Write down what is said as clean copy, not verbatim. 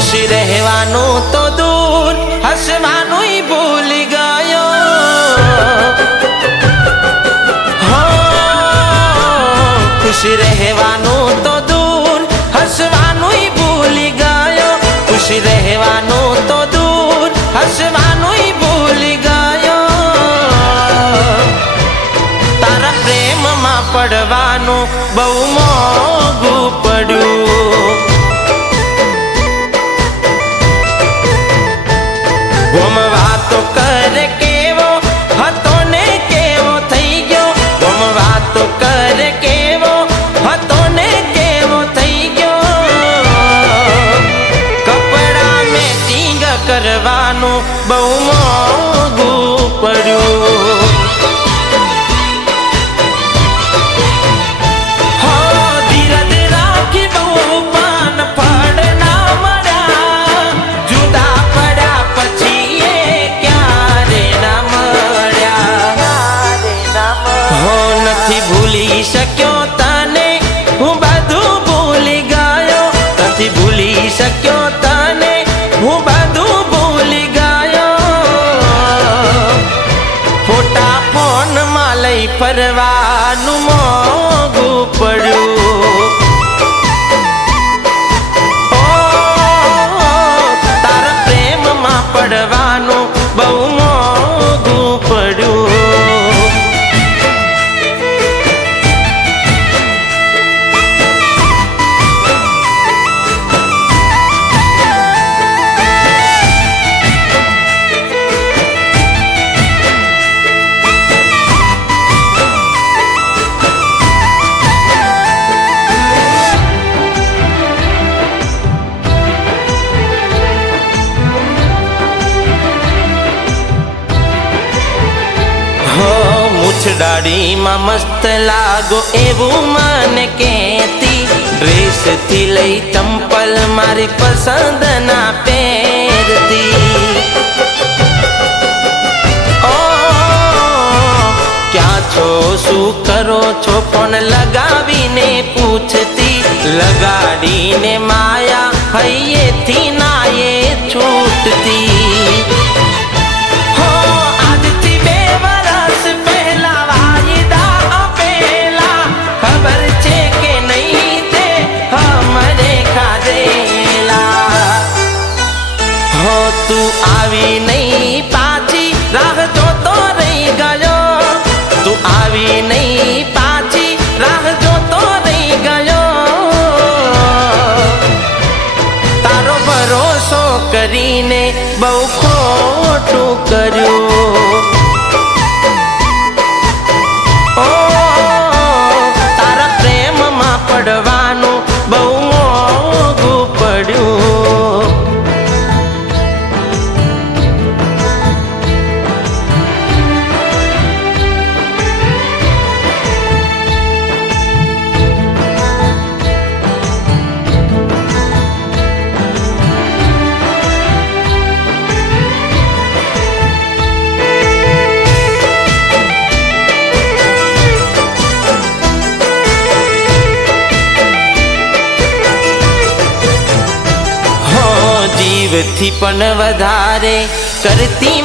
खुश रहवानू तो दूर हसवानू ही भूल गयो। हो खुश रहवानू तो दूर हसवानू ही भूल गयो। खुश रहवानू तो दूर हसवानू ही भूल गयो। तारा प्रेम में पड़वानू बहु मोंघू पड्यू। गोम वातो कर केवो हतो ने केवो थई गयो। गोम वातो कर केवो हतो ने केवो थई गयो। कपड़ा में टींग करवानू बहु मोंघू पड्यू। भूली सक्यो तने हूँ बधु भूली गयो। नथी भूली सक्यो तने हूँ बधु भूली गयो। फोटा फोन में लई फरवानू मोंघू पड्यू। ओ तारा प्रेम में पड़वानू बहु मोंघू पड्यू। दाढ़ी में मस्त लागो एवं मन कहती। ड्रेस थी लई चंपल मारी पसंद ना पहरती। ओ क्या छो शू करो छो फोन लगावी ने पूछती। लगाड़ी ने माया हये थी ना ये छूटती। तू आवी नहीं पाची राह जो तो रही गयो। तू आवी नहीं पाची राह जो तो रही गयो। तारो भरोसो करीने बहु खोटू कर्यू। ओ तारा प्रेम में पड़वानू बहु मोंघू पड्यू। जीव थी पण वधारे करती।